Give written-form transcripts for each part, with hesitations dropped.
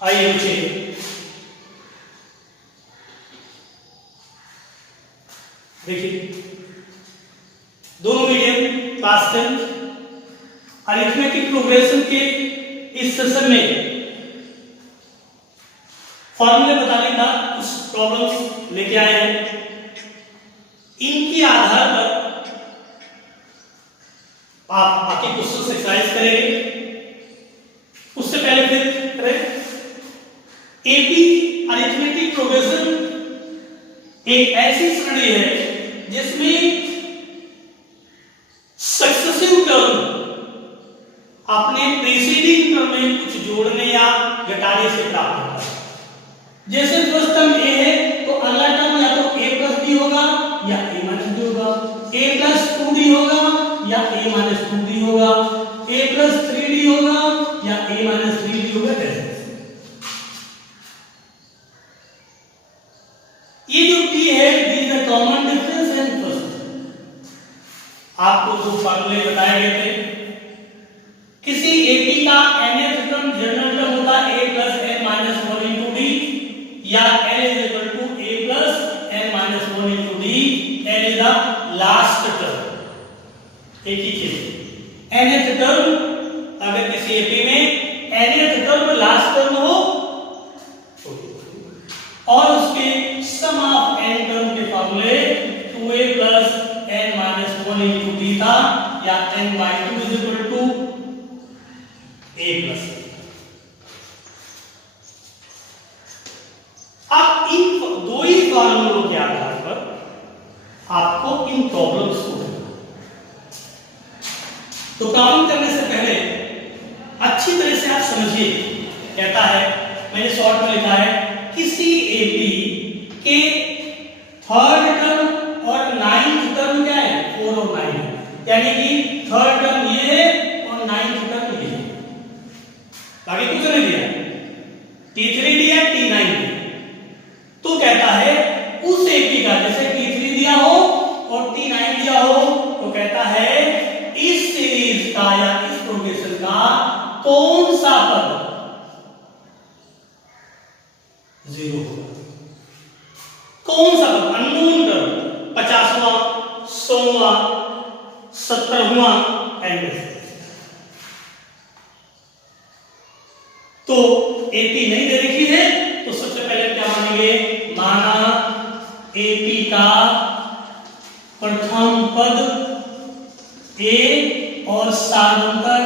आइए नीचे देखिए, दोनों मीडियम क्लास 10 अरिथमेटिक प्रोग्रेशन के इस सेशन में फॉर्मूले बताने का कुछ प्रॉब्लम्स लेके आए हैं। इनके आधार पर आप बाकी क्वेश्चन एक्सरसाइज करेंगे। उससे पहले फिर करें एपी अरिथमेटिक प्रोग्रेशन एक ऐसी श्रेणी है जिसमें सक्सेसिव टर्म अपने प्रीसीडिंग टर्म में कुछ जोड़ने या घटाने से प्राप्त होता है। जैसे फर्स्ट टर्म ए है तो अगला टर्म या तो a प्लस बी होगा या a माइनस बी होगा, a प्लस 2d होगा या a माइनस 2d होगा, a प्लस 3d होगा या a माइनस 3d होगा। ऐसे ये जो p है this is the common difference and first. आपको जो फॉर्मूले बताए गए थे, किसी एपी का nth टर्म जनरल टर्म होता है a plus n minus 1 into d या n is equal to a plus n minus 1 into d, n is the last term। एक ही चीज nth टर्म अगर किसी एपी में nth टर्म लास्ट टर्म हो और उसके सम ऑफ n टर्म के फॉर्मूले 2a plus n minus 1 into d था या n by 2 is equal to a plus। अब इन दो ही फॉर्मूलों के आधार पर आपको इन प्रॉब्लम्स को तो काम करने से पहले अच्छी तरह से आप समझिए। कहता है, मैंने शॉर्ट में लिखा है, किसी एपी के थर्ड टर्म और नाइन्थ टर्म क्या है 4 और 9 है, यानी कि थर्ड टर्म ये है और नाइन्थ टर्म ये है। आगे कुछ नहीं दिया, T3 दिया T9 दिया। तो कहता है उस एपी का जैसे T3 दिया हो और T9 दिया हो तो कहता है इस सीरीज का या इस प्रोग्रेशन का कौन सा पद 0 होगा। कौन सा पद अननोन टर्म 50वां 100वां 70वां एंड तो एपी नहीं दे रखी है तो सबसे पहले क्या मानेंगे, माना एपी का प्रथम पद ए और साधारणतर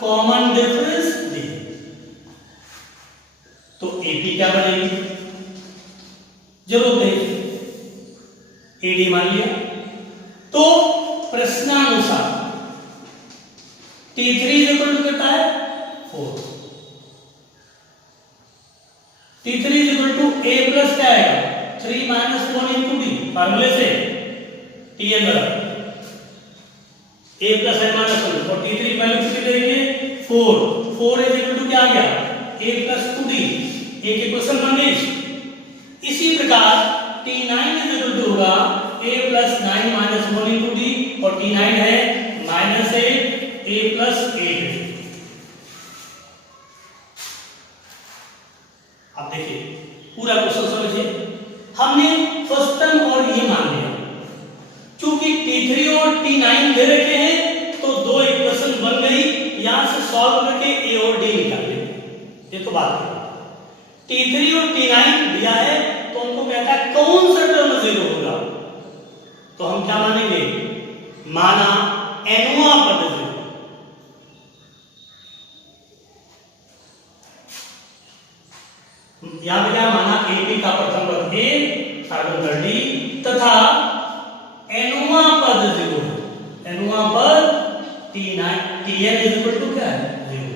कॉमन डिफरेंस डी, तो एपी क्या बनेगी, जरूर देखें एडी मान लिया। तो प्रश्नानुसार T3 इक्वल टू कितना है 4, T3 is equal to a plus क्या आएगा 3 minus 1 into d फार्मूले से Tn बराबर a plus n minus 1 और T3 की वैल्यू कितनी देंगे 4 is equal to क्या आ गया a plus 2d, a के क्वेश्चन बने। इसी प्रकार T9 is equal to होगा a plus 9 minus 1 into d और T9 है minus a plus 8। आप देखिए पूरा क्वेश्चन समझिए। हमने फर्स्ट टर्म और ये मान लिया, क्योंकि T3 और T9 दे रखे हैं तो दो इक्वेशन बन गई, यहां से सॉल्व करके a और d निकाल लेंगे। ये तो बात है। T3 और T9 दिया है तो हमको कहता है कौन सा टर्म 0 होगा, तो हम क्या मानेंगे, माना nवां पद 0। यहां पे क्या माना एपी का प्रथम पद ए साधारणतर डी तथा nवां पद 0, nवां पद T9 Tn is equal to क्या है 0।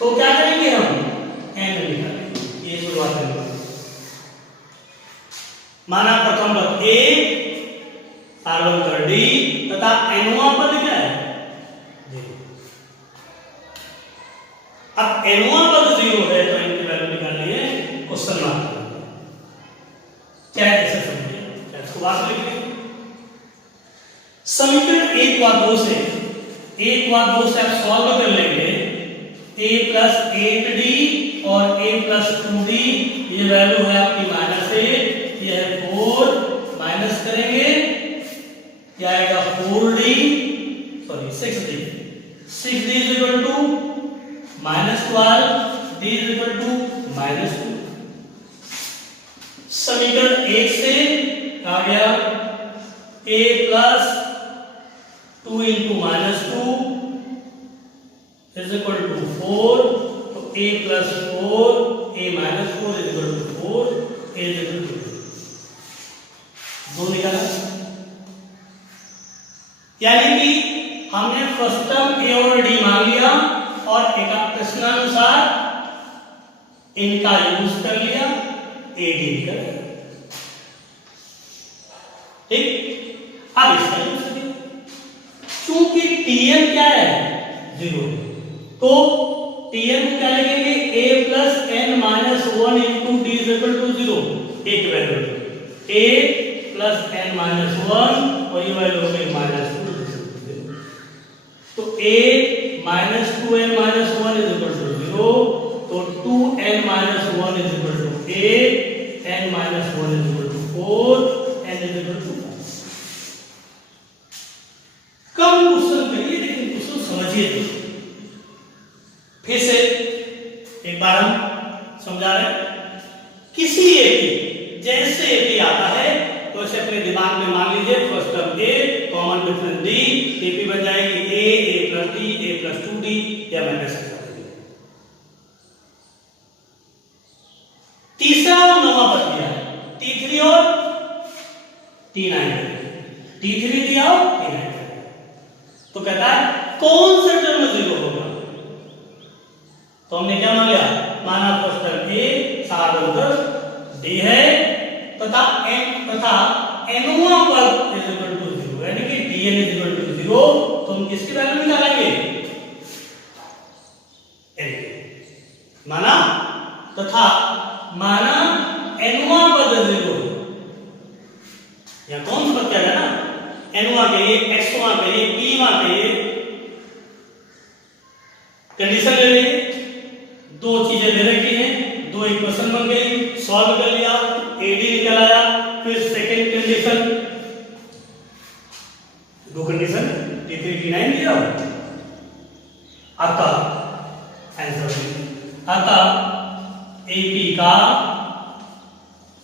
तो क्या करेंगे हम n निकालेंगे, ये शुरुआत करेंगे। माना प्रथम पद ए साधारणतर डी तथा nवां पद क्या है 0। अब nवां पद 0 है तो इनकी वैल्यू निकालनी है क्वेश्चन मार्क। क्या ऐसे समझिए, क्या इसको बात लिखिए। समीकरण 1 व 2 से 1 व 2 से आप सॉल्व कर लेंगे a plus 8d और a प्लस 2d, ये वैल्यू है आपकी -8, ये है 4, माइनस करेंगे क्या आएगा 4d, sorry 6d, 6d is equal to -12, d is equal to -2। समीकरण 1 से आ गया a plus 2 into -2 is equal to 4, तो a plus 4, a minus 4 is equal to 4, a is equal to 2 निकाला। यानी कि हमने फर्स्ट टर्म a और d मान लिया और एक प्रश्नानुसार इनका यूज कर लिया, a d कर, ठीक। अब इसका यूज करिए, चूंकि tn क्या है 0, तो tn को क्या लिखेंगे a plus n minus 1 into d is equal to 0, एक value a plus n minus 1 और ये वैल्यू हो गई -2, तो a minus 2n minus 1 is equal to 0, तो 2n minus 1 is equal to a, n minus 1 is equal to 4, n is equal to 5। कम question करिए लेकिन क्वेश्चन समझिए। फिर से एक बार हम समझा रहे हैं, किसी एपी जैसे एपी आता है तो इसे अपने दिमाग में मान लीजिए first term a common difference d, AP बन जाएगी a plus d, a plus 2d, या माइनस तीसरा और नौवां पद दिया है t3 और t9, t3 दिया और t9, तो कहता है कौन सा टर्म 0 होगा, तो हमने क्या मान लिया, माना फर्स्ट टर्म a साधारणतः d है तथा nवां पद इज इक्वल टू 0, यानी कि dn इज इक्वल टू 0, तो हम किसकी वैल्यू निकालेंगे n, माना तथा माना nवां पद 0, या कौन सा पद क्या है ना, nवां कहिए, xवां कहिए, pवां कहिए, कंडीशन ले लीजिए, दो चीजें दे रखी हैं, दो इक्वेशन बन गई, सॉल्व कर लिया, AD निकल आया, फिर सेकंड कंडीशन, दो कंडीशन t3 t9 दिया, अतः आंसर अतः AP का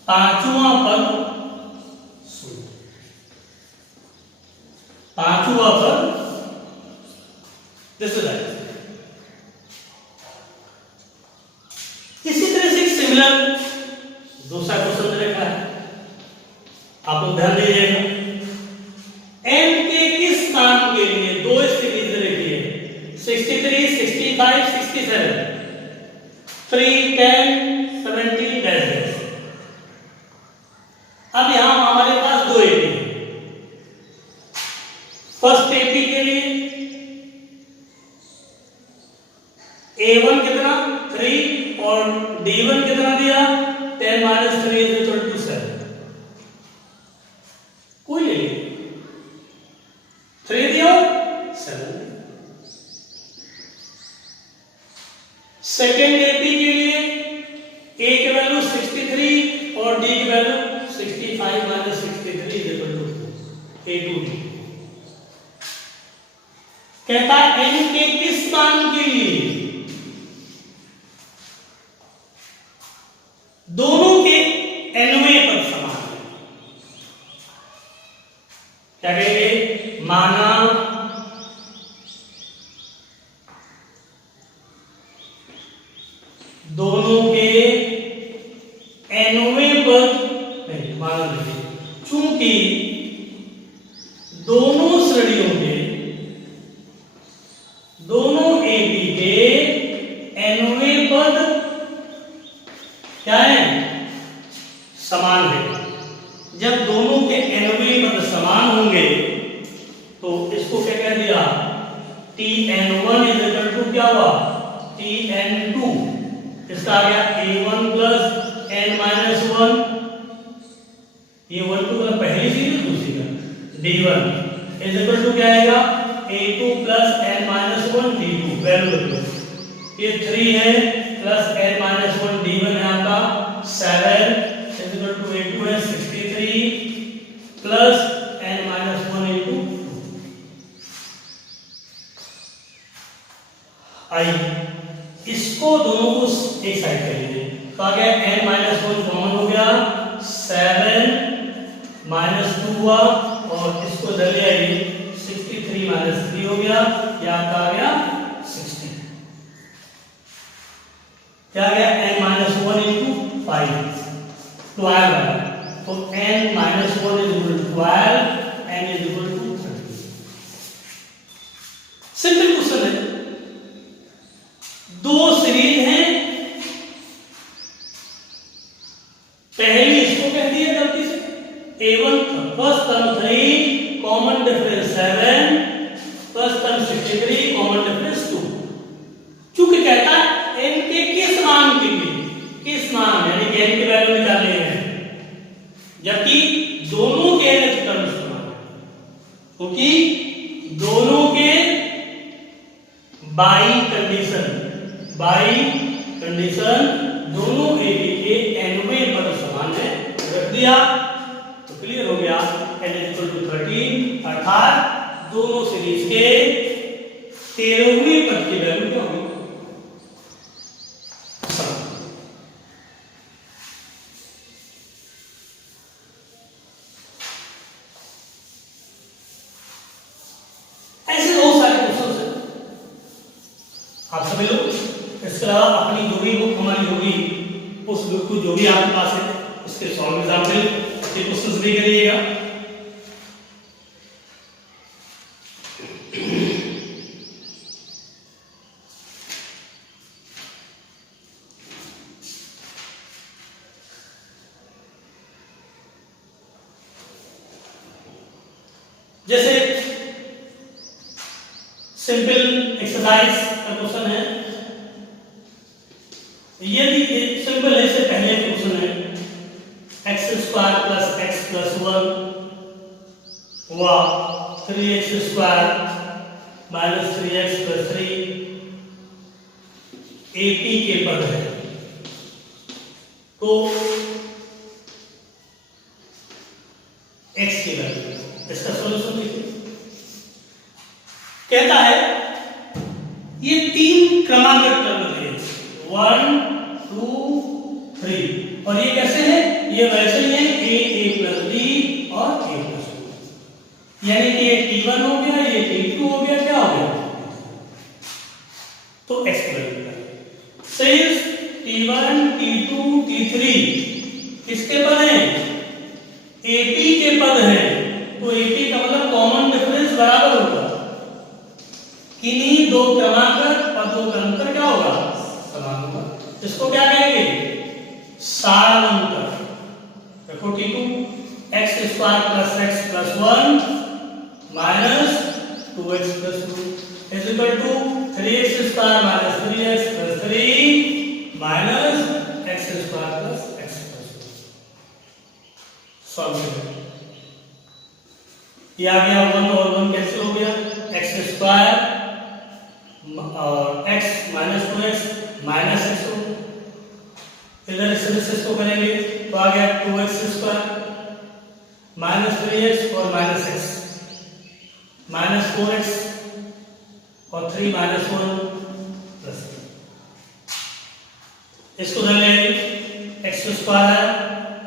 पांचवा पद 0, पांचवा पद, दिस इज राइट। इसी तरह से सिमिलर दूसरा क्वेश्चन रखा है, आप लोग ध्यान दीजिएगा, n के किस मान के लिए दो स्थिति दे रखी है, 63, 65, 67, 3, 10, 17 डैश। अब यहां हमारे पास दो एपी है, फर्स्ट एपी के लिए a1 कितना 3 और d1 कितना दिया 10 माइनस 3 इज इक्वल टू 7, कोई ले लीजिए, 3 दिया 7। सेकेंड एपी के लिए a की वैल्यू 63 और d की value 65 minus 63 is equal to a2d। कहता है n के किस मान के लिए दोनों के nवें पद समान है, क्या कहेंगे, माना दोनों के nवें पद नहीं, माना नहीं, चूंकि दोनों श्रेणियों के, दोनों एपी के nवें पद क्या है, समान है। जब दोनों के nवें पद समान होंगे तो इसको क्या कह दिया, tn1 इज इक्वल टू क्या हुआ tn2, इसका आ गया a1 प्लस n माइनस 1, ये 1 टू का पहली चीज दूसरी का d1 इज इक्वल टू क्या आएगा a2 plus n minus 1 d2, value ये 3 है प्लस n माइनस 1 d1 है आपका 7 इक्वल टू a2 है 63 प्लस n माइनस 1 इंटू आई। इसको दोनों को एक साइड कर लीजिए तो आ गया n माइनस 1 कॉमन हो गया 7 माइनस 2 हुआ और इसको इधर ले आइए 63 माइनस 3 हो गया, ये आपका आ गया 60। क्या आ गया n माइनस 1 इंटू 5 12 तो n minus 1 is equal to 12 n is equal to 30। Simple question है, दो सीरीज हैं, पहली इसको कह दिया गलती से a1 first term 3 common difference 7 first term 63 common difference 2। चूंकि कहता है n के किस मान के लिए, किस मान यानी कि n की वैल्यू निकालनी है, जबकि दोनों के n टर्म्स समान है, क्योंकि दोनों के बाई कंडीशन दोनों a के nवें पद समान है, रख दिया तो क्लियर हो गया n इक्वल टू 13 अर्थात दोनों सीरीज के 13वें पद की वैल्यू क्या होगी समान। ऐसे बहुत सारे क्वेश्चन हैं, आप सभी लोग इसके अलावा अपनी जो भी बुक हमारी होगी उस बुक को जो भी आपके पास है उसके सॉल्व एग्जाम्पल के क्वेश्चंस भी करिएगा। जैसे सिंपल एक्सरसाइज का क्वेश्चन है, यदि सिंपल है, इससे पहले क्वेश्चन है x square plus x plus 1 हुआ 3x square minus 3x plus 3 AP के पद है, तो x की वैल्यू, इसका सॉल्यूशन लिखिए। कहता है ये तीन क्रमांकित टर्म है 1 2 3 और ये कैसे है, ये वैसे ही है a प्लस b और a प्लस 2, यानी कि ये t1 हो गया, ये t2 हो गया, क्या हो गया तो x की वैल्यू सिर्फ t1 t2 t3 किसके पद हैं, AP के पद हैं, तो AP का मतलब कॉमन डिफरेंस बराबर होगा, किन्हीं दो क्रमांक पदों का अंतर क्या होगा समान होगा। इसको क्या कहेंगे सार अंतर। देखो t2 x square plus x plus 1 minus 2x plus 2 is equal to 3x square minus 3x plus 3 minus x square plus x plus 2। Solve ये आ गया 1 और 1 कैंसिल हो गया, x स्क्वायर और x minus 2x minus x हो, इधर इसको करेंगे तो आ गया 2x स्क्वायर माइनस 3x और माइनस x माइनस 4x और 3 माइनस 1 प्लस 3। इसको इधर ले आइए x स्क्वायर है,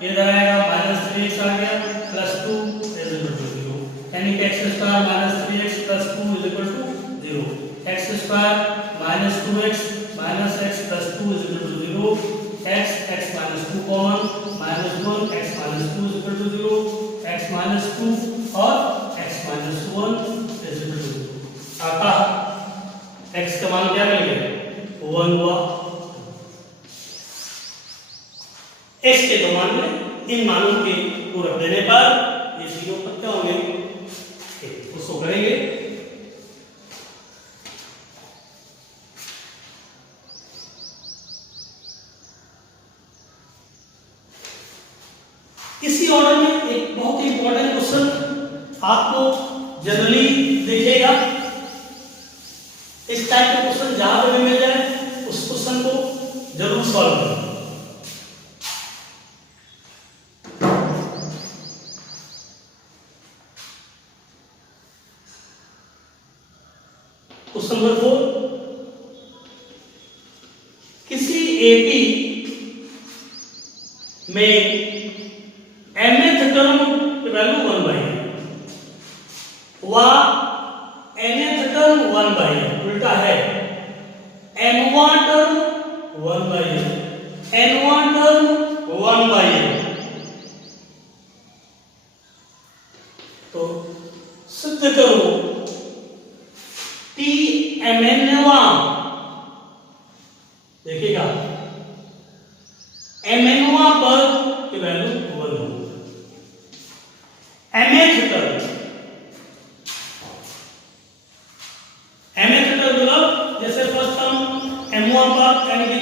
ये इधर आएगा माइनस 3x आ गया प्लस 2 इज इक्वल टू 0, यानी कि x square minus 3x plus 2 is equal to 0, x square minus 2x minus x plus 2 is equal to 0, x minus 2 common minus 1 x minus 2 is equal to 0, x minus 2 और x minus 1 is equal to 0। आता x का मान क्या मिल गया 1 हुआ। x के दो मान में इन मानों के को रख देने पर ये तीनों पद क्या होंगे, उसको करेंगे। इसी ऑर्डर में एक बहुत ही इंपॉर्टेंट क्वेश्चन आपको जनरली देखिएगा, इस टाइप के क्वेश्चन जहां पर भी मिल जाए उस क्वेश्चन को जरूर सॉल्व करो। क्वेश्चन नंबर 4, किसी एपी में mth टर्म की वैल्यू 1 बाई है व nth टर्म 1 बाई है, उल्टा है nवां टर्म 1 बाई है, nवां टर्म 1 बाई है, तो सिद्ध करो Tmnवा, देखिएगा mnवा पर की वैल्यू 1 हो, mth टर्म मतलब जैसे फर्स्ट टर्म m1 पर यानी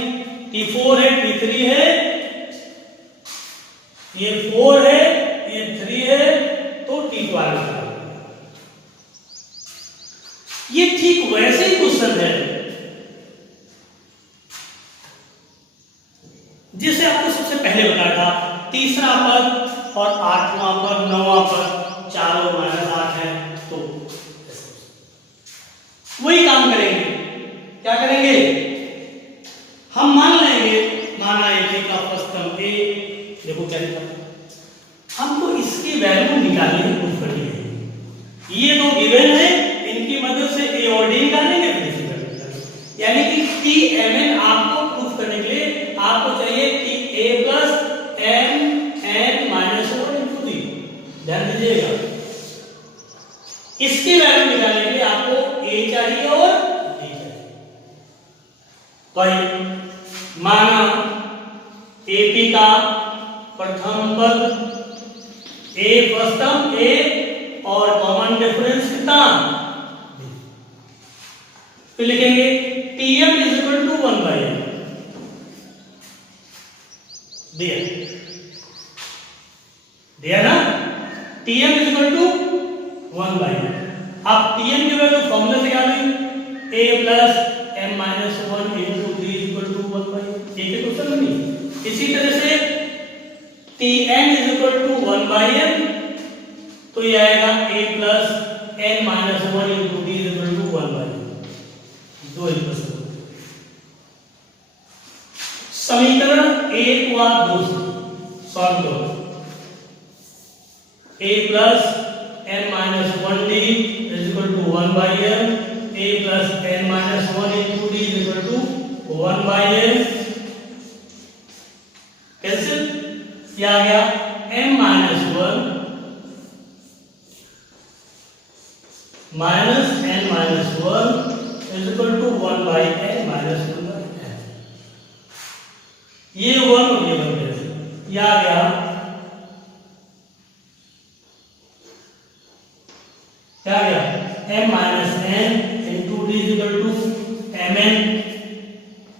T4 है, T3 है, ये 4 है, ये 3 है, तो T12 है। ये ठीक वैसे ही क्वेश्चन है जिसे आपको सबसे पहले बताया था, तीसरा पद और 8वां पद 9वां पद चारों -8 है, तो वही काम करेंगे। क्या करेंगे, हम मान लेंगे, माना ए का फर्स्ट टर्म ए, देखो क्या लिखा, हमको इसकी वैल्यू निकालनी है, प्रूफ करनी है। ये दो गिवन है, इनकी मदद से ए और डी निकालेंगे, यानी कि Tmn आपको प्रूफ करने के लिए आपको चाहिए कि a plus m n minus 1 into D. ध्यान दीजिएगा, इसकी वैल्यू निकालने के लिए आपको a चाहिए और d चाहिए। भाई माना AP का प्रथम पद a फर्स्ट टर्म a और कॉमन डिफरेंस कितना, फिर लिखेंगे Tm is equal to 1 by m, दिया ना, Tm is equal to 1 by m। आप Tm की वैल्यू फॉर्मूला से क्या लेंगे, a plus m minus 1 into d is equal to 1 by m, एक ही क्वेश्चन नहीं। इसी तरह से Tn is equal to 1 by m, तो ये आएगा a plus n minus 1 into d is equal to 1 by m, दो इक्वेशन। समीकरण 1 व 2 सॉल्व करो, a plus n minus 1d is equal to 1 by m, a plus n minus 1 into d is equal to 1 by m, cancel, क्या आ गया m minus 1 minus n minus 1 is equal to 1 by n minus 1 by n, ये 1 और ये 1 cancel, ये आ गया क्या गया m minus n into d is equal to mn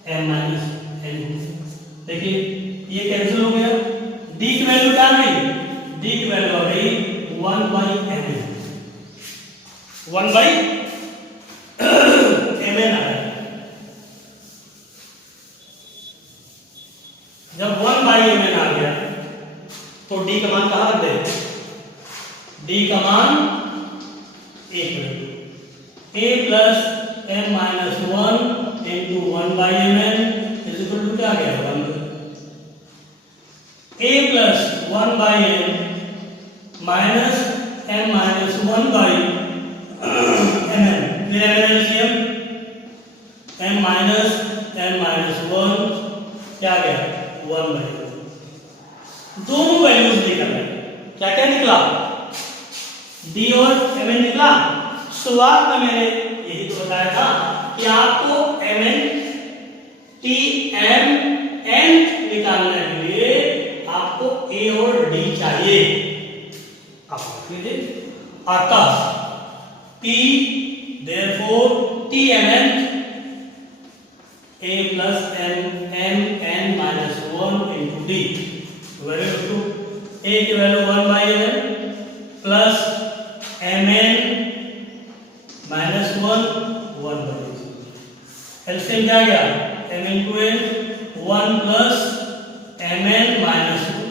m minus n। देखिए ये कैंसिल हो गया, d की वैल्यू क्या आ गई, d की वैल्यू आ गई 1 बाई mn, 1 बाई mn आ गया। जब 1 बाई mn आ गया तो d का मान कहाँ रख दे, d का मान a plus m minus 1 into 1 by mn is equal to क्या गया 1, a plus 1 by m minus m minus 1 by mn, फिर LCM m minus m minus 1 क्या गया 1 बाई, दोनों वैल्यूज निकला, क्या क्या निकला, d और mn निकला। शुरुआत में मैंने यही तो बताया था कि आपको mn Tm n निकालने के लिए आपको a और d चाहिए। आप लीजिए अतः T therefore Tmn a plus m m n minus 1 into d, value to a की value 1 by n plus mn minus 1 1 by, LCM क्या गया m into n 1 plus mn minus 2,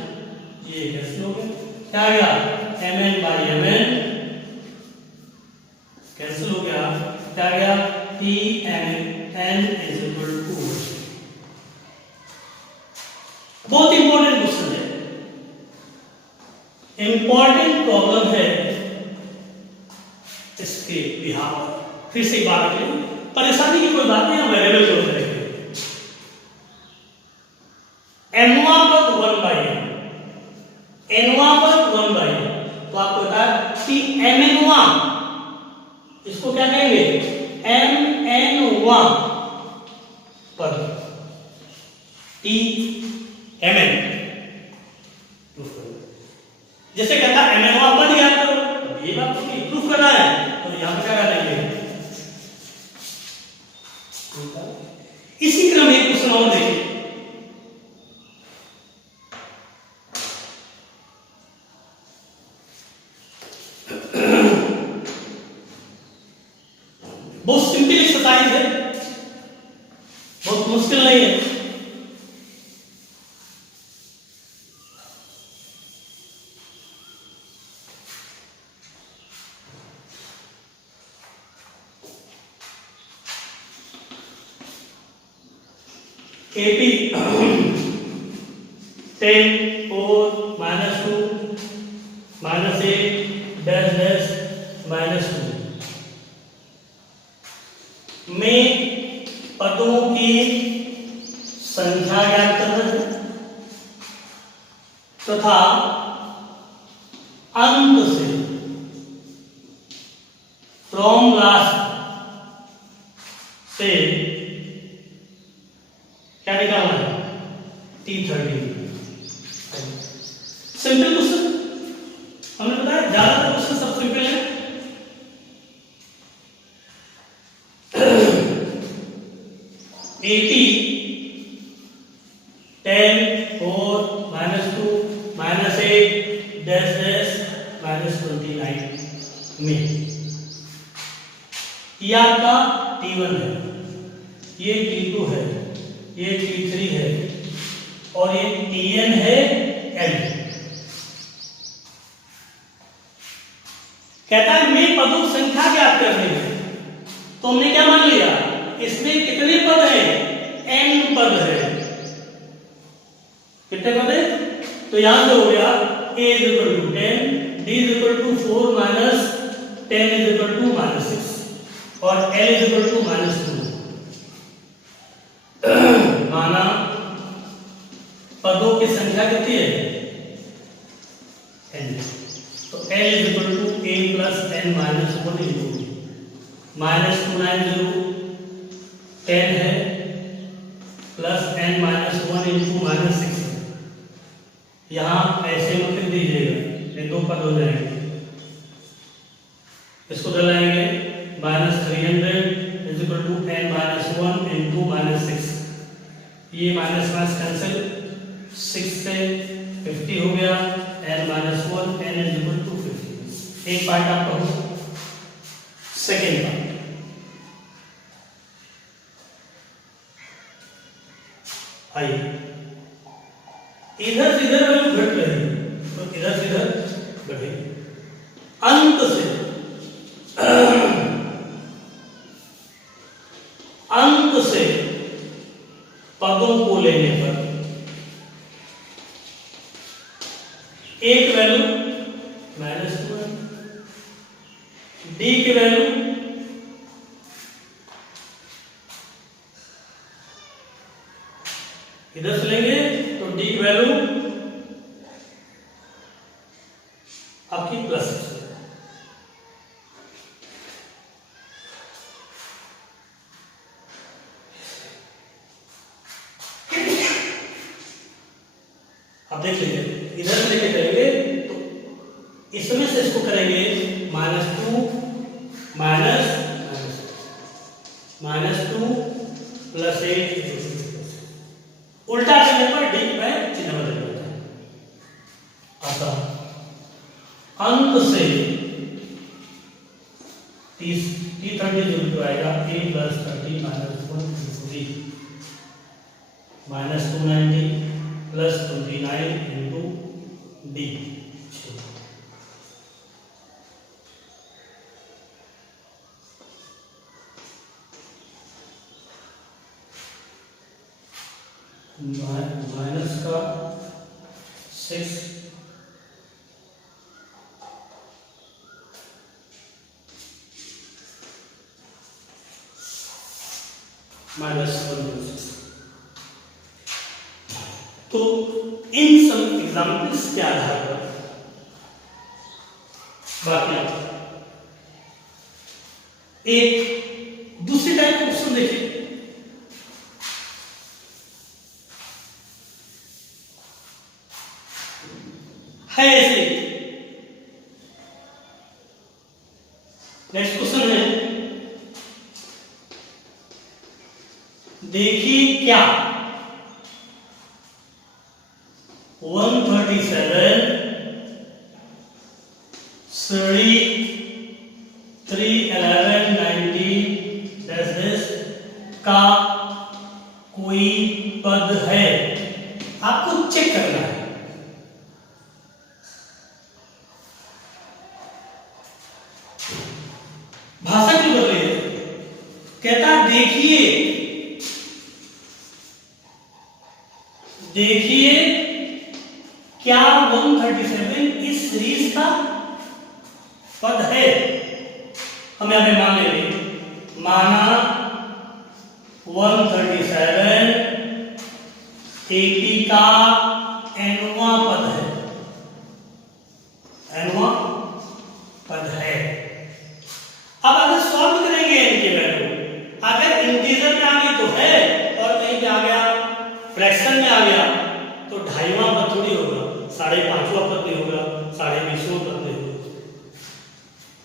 ये कैंसिल हो गया, क्या आ गया mn बाई mn कैंसिल हो गया, क्या आ गया Tmn n is equal to. बहुत इंपॉर्टेंट क्वेश्चन है, इंपॉर्टेंट प्रॉब्लम है इसके बिहार। फिर से एक बात है, परेशानी की कोई बात नहीं, हम वेरिएबल जोड़ करेंगे। nवां पद 1 बाई nवां पद 1 बाई, तो आपको पता है कि mnवां, इसको क्या कहेंगे mnवां पद Tmn। जैसे कहता है mnवां पद याद करो, तो ये बात प्रूफ करना है, तो यहां पे क्या कर देंगे। इसी क्रम में एक क्वेश्चन और देखिए, बहुत सिंपल एक्सरसाइज है, बहुत मुश्किल नहीं है। AP 10 4 minus 2 minus 8 dash dash minus 2 में पदों की संख्या ज्ञात करना है तथा अंत से फ्रॉम लास्ट से क्या निकालना है T13। सिंपल क्वेश्चन, हमने बताया ज्यादातर क्वेश्चन सब सिंपल है। AP 10 4 minus 2 minus 8 dash dash minus 29 में ये आपका T1 है, ये T2 है, ये T3 है और ये Tn है n। कहता है मैं पदों की संख्या ज्ञात करनी है, तो हमने क्या मान लिया, इसमें कितने पद हैं, n पद है। कितने पद है, तो यहां से हो गया a is equal to 10, d is equal to 4 minus 10 is equal to minus 6 और l is equal to minus 2। माना पदों की संख्या कितनी है n, तो l is equal to a plus n minus 1 into minus 290 10 है plus n minus 1 into minus 6। यहाँ ऐसे मत लिख दीजिएगा, ये दो पद हो जाएंगे, इसको डलाएंगे minus 300 is equal to n minus 1 into minus 6। ये माइनस माइनस कैंसिल, 6 से 50 हो गया, n minus 1 n is equal to 50। एक पार्ट आपका हो, सेकेंड पार्ट आइए, इधर से इधर वैल्यू घट रही है, तो इधर से इधर बढ़े, अंत से पदों को लेने पर एक वैल्यू -1, डी की वैल्यू इधर से लेंगे तो डी की वैल्यू आपकी प्लस। अब देख लीजिए, इधर से लेके करेंगे तो इसमें से इसको करेंगे -2 -2 प्लस 8, उल्टा करने पर डी में चिन्ह बदल जाता है। अतः अंत से T30 जो आएगा a + 30 - 1 × d। Minus 290 plus 29 into D. Minus का 6 माइनस 1। तो इन सब एग्जाम्पल्स के आधार पर बाकी एक दूसरी टाइप क्वेश्चन देखिए। है ऐसे नेक्स्ट क्वेश्चन है, देखिए क्या 137 311 90 का कोई पद है। आपको चेक करना है। भाषा क्यों बदली है? कहता देखिए क्या 137 इस सीरीज का पद है। हम यहां पे मान लेंगे, माना 137 80 का nवां पद है, nवां पद है। अब अगर सॉल्व करेंगे इनके वैल्यू, अगर इंटीजर में आ गई तो है, और कहीं पे आ गया फ्रैक्शन में आ गया तो 2.5वां पद थोड़ी होगा, 5.5वां पद नहीं होगा, 20.5वां पद नहीं होगा।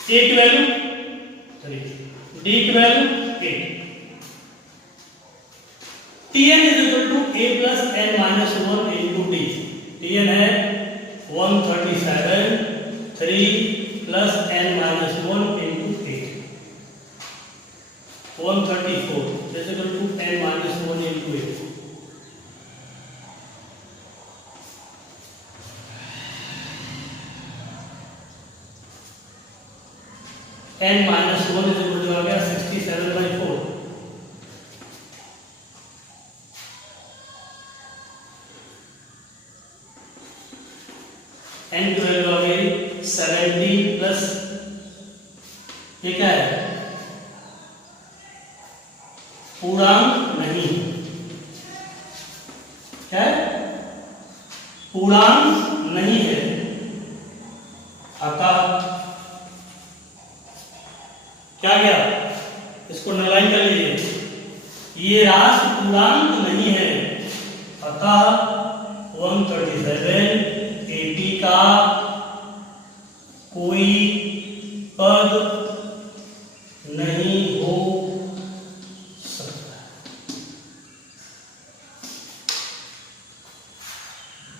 a की वैल्यू 3, d की value 8। tn is equal to a plus n minus 1 into d। tn है 137 3 plus n minus 1 into 8, 134 is equal to n minus 1 into 8। n minus 1 is equal to आ गया 67/4। n की value आ गई 70 plus ये क्या है, पूर्णांक नहीं, क्या है, पूर्णांक नहीं है, अतः क्या गया, इसको नलाइन कर लीजिए, ये राशि पूर्णांक नहीं है, अतः 137 80 का कोई पद नहीं हो सकता।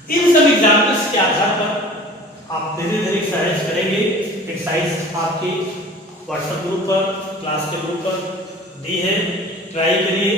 इन सब एग्जाम्पल्स के आधार पर आप धीरे धीरे एक्सरसाइज करेंगे। एक्सरसाइज आपके व्हाट्सएप ग्रुप पर, क्लास के ग्रुप पर दी है, ट्राई करिए।